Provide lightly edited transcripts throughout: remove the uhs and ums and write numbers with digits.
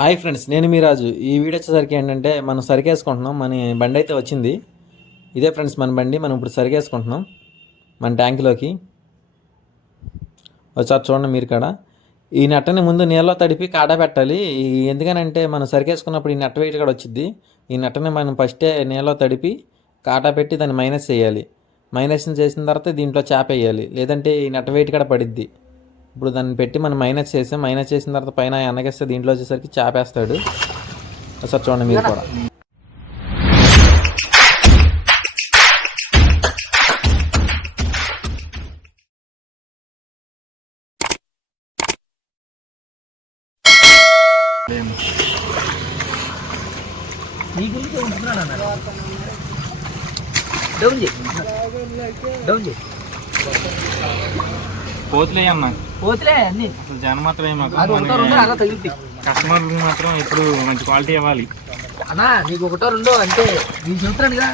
Hi friends, నేను మీ రాజు. ఈ video వచ్చేసరికి ఏంటంటే మనం సరికేసుకుంటున్నాం. మన బండి అయితే వచ్చింది. ఇదే ఫ్రెండ్స్ మన బండి. మనం ఇప్పుడు సరికేసుకుంటున్నాం మన ట్యాంక్లోకి. ఒకసారి చూడండి మీరు కాడ. ఈ నెట్టని ముందు నీళ్ళలో తడిపి కాడ పెట్టాలి. ఎందుకనంటే మనం సరికేసుకున్నప్పుడు ఈ నెట్ట వెయిట్ కూడా వచ్చింది. ఈ నెట్టని మనం ఫస్టే నీళ్ళలో తడిపి కాటా పెట్టి దాన్ని మైనస్ చేయాలి. మైనస్ చేసిన తర్వాత దీంట్లో చేప వేయాలి, లేదంటే ఈ నెట్ట వెయిట్ కూడా పడిద్ది. ఇప్పుడు దాన్ని పెట్టి మనం మైనస్ చేసాం. మైనస్ చేసిన తర్వాత పైన ఎనగేస్తే దీంట్లో వచ్చేసరికి చేపేస్తాడు. ఒకసారి చూడండి మీరు కూడా. పోతులే అన్న, పోతులే అన్ని అసలు జనం మాత్రమే మాకు కస్టమర్లు మాత్రం ఎప్పుడు మంచి క్వాలిటీ ఇవ్వాలి అన్నా. నీకు ఒకటో రెండో అంటే నేను చెబుతానుగా.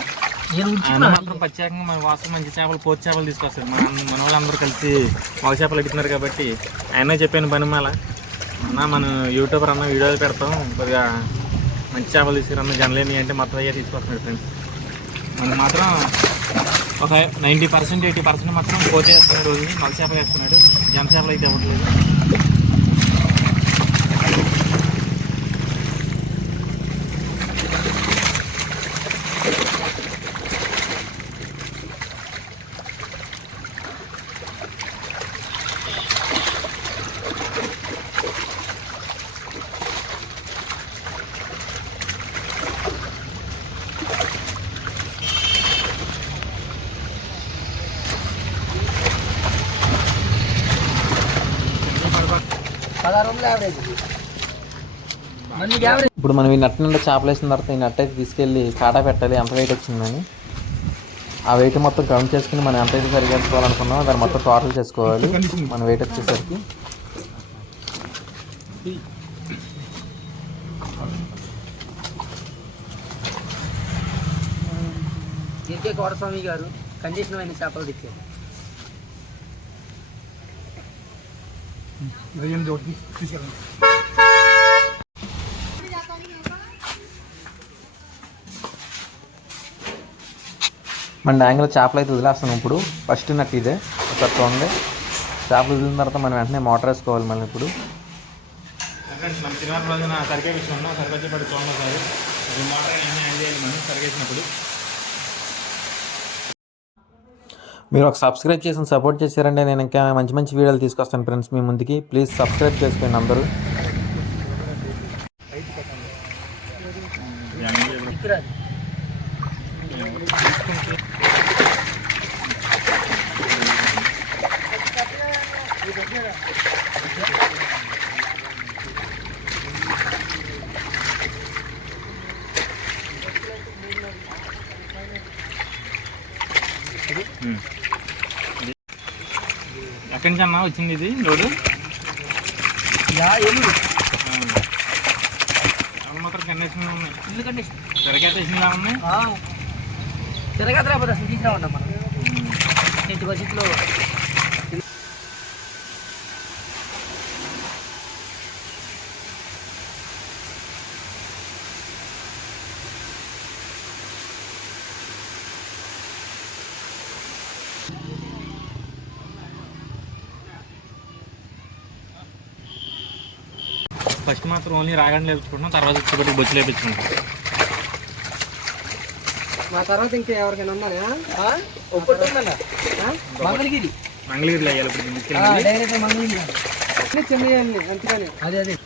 నేను మాత్రం ప్రత్యేకంగా మన వాసం మంచి చేపలు, పోతు చేపలు తీసుకొస్తారు. మన వాళ్ళందరూ కలిసి మగ చేపలు ఎడుతున్నారు కాబట్టి ఆయన చెప్పాను పని మాల అన్న, మనం యూట్యూబర్ అన్న వీడియోలు పెడతాం, కొద్దిగా మంచి చేపలు తీసుకురన్న జనలేని అంటే మొత్తం అయ్యే తీసుకొస్తున్నాడు ఫ్రెండ్స్. మనం మాత్రం ఒక 90% 80% మాత్రం పోతే వేస్తున్నాడు, రోజుని మగ చేపలు వేస్తున్నాడు. జన చేపలు అయితే ఇవ్వట్లేదు. ఇప్పుడు మనం ఈ నట్ట నుండి చేపలు వేసిన తర్వాత ఈ నట్ట అయితే తీసుకెళ్ళి కాటా పెట్టాలి. ఎంత వెయిట్ వచ్చిందని ఆ వెయిట్ మొత్తం కౌంట్ చేసుకుని మనం ఎంత అయితే సరిగేసుకోవాలనుకున్నామో దాన్ని మొత్తం టోటల్ చేసుకోవాలి. మన వెయిట్ వచ్చేసరికి కోటస్వామి గారు కండిషన్ అయిన చేపలు తెచ్చారు. మన డ్యాంగ్లో చేపలు అయితే వదిలేస్తున్నాం. ఇప్పుడు ఫస్ట్ నట్టు ఇదే. ఒకసారి చూడండి. చేపలు వదిలిన తర్వాత మనం వెంటనే మోటార్ వేసుకోవాలి. మళ్ళీ ఇప్పుడు మన శనివారం రోజున సరికే విషయం ఉన్నా సరికొచ్చేపడి చూడండి సార్. అది మోటార్ అన్నీ యాడ్ చేయాలి మనం సరిగేసినప్పుడు. మీరు ఒక సబ్స్క్రైబ్ చేసి సపోర్ట్ చేశారంటే నేను ఇంకా మంచి మంచి వీడియోలు తీసుకొస్తాను ఫ్రెండ్స్ మీ ముందుకి. ప్లీజ్ సబ్స్క్రైబ్ చేసుకోండి అందరూ. ఎక్కడి నుంచి అన్నా వచ్చింది ఇది లోడు? మాత్రం కండిషన్ ఉన్నాయి. ఇల్లు కండిషన్ తిరగేటేషన్లా ఉన్నాయి. తిరగత రాకపోతే అసలు తీసుకురావన్నా మనం ఇంటి బడ్జెట్లో. ఫస్ట్ మాత్రం ఓన్లీ రాగానే లేపించుకుంటున్నాం, తర్వాత వచ్చేపటికి బొచ్చి లేపించుకుంటాం. మా తర్వాత ఇంకా ఎవరికైనా ఉన్నాయా? మంగళగిరి మంగళగిరిలో అయ్యాలి ఇప్పుడు డైరెక్ట్ మంగళగిరి చెన్నై అంతగానే. అదే అదే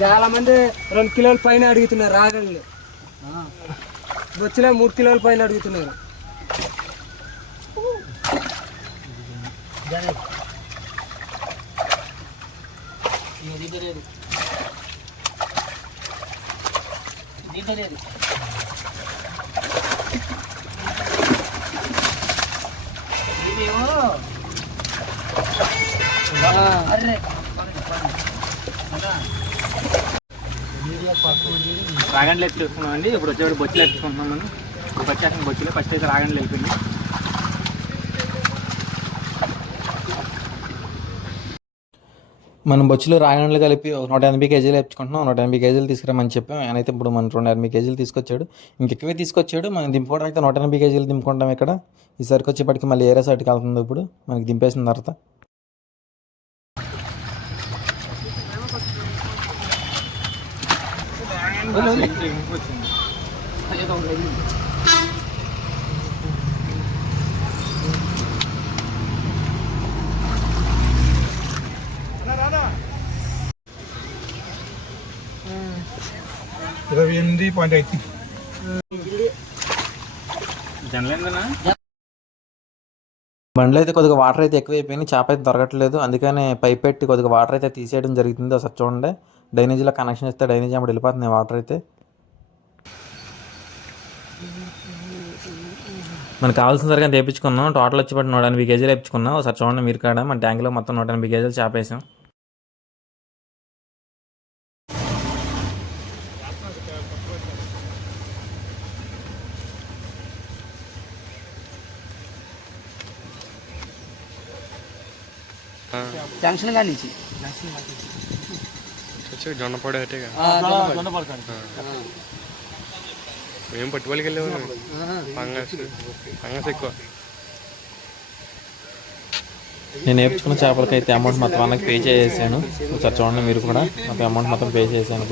చాలా మంది 2 కిలోల పైన అడుగుతున్నారు. రాగండి వచ్చిన 3 కిలోల పైన అడుగుతున్నారు. అరే రాగండ్లు ఎత్తుకుంటున్నామండి. ఇప్పుడు వచ్చేవాడు బొచ్చులు ఎత్తుకుంటున్నాం మనం. వచ్చేసిన బొచ్చులు ఫస్ట్ అయితే రాగండ్లు వెళ్ళిపోయింది. మనం బొచ్చులు రాగండ్లు కలిపి ఒక 180 కేజీలు వేపించుకుంటున్నాం. 180 కేజీలు తీసుకురామని చెప్పాం. ఆయన అయితే ఇప్పుడు మన 280 కేజీలు తీసుకొచ్చాడు. ఇంకెక్కువే తీసుకొచ్చాడు. మనం దింపుకోవడం అయితే 180 కేజీలు దింపుకుంటాం ఇక్కడ. ఈ సరికి వచ్చేప్పటికి మళ్ళీ ఏరే సైడ్కి వెళ్తుంది. ఇప్పుడు మనకి దింపేసిన తర్వాత జనలేందనా బండ్లో అయితే కొద్దిగా వాటర్ అయితే ఎక్కువైపోయింది. చేప అయితే దొరకట్లేదు. అందుకనే పైప్ పెట్టి కొద్దిగా వాటర్ అయితే తీసేయడం జరుగుతుంది. ఒకసారి చూడండి. డ్రైనేజీలో కనెక్షన్ ఇస్తే డ్రైనేజీ అప్పుడు వెళ్ళిపోతుంది వాటర్ అయితే. మనకు కావాల్సిన సరిగా తెప్పించుకున్నాం. టోటల్ వచ్చి 180 కేజీలు తెప్పించుకున్నాం. ఒకసారి చూడండి మీరు కాడ మన ట్యాంక్లో మొత్తం 180 కేజీలు చేప వేసాం. జంక్షన్ కానీ నుంచి జొన్నపాడు అటేగా మేము పట్టుబడికి వెళ్ళేవాళ్ళం. పంగస్ ఎక్కువ. నేను నేర్చుకున్న చేపలకైతే అమౌంట్ మొత్తం వాళ్ళకి పే చేసేసాను. ఒకసారి చూడండి మీరు కూడా మొత్తం అమౌంట్ మొత్తం పే చేశాను.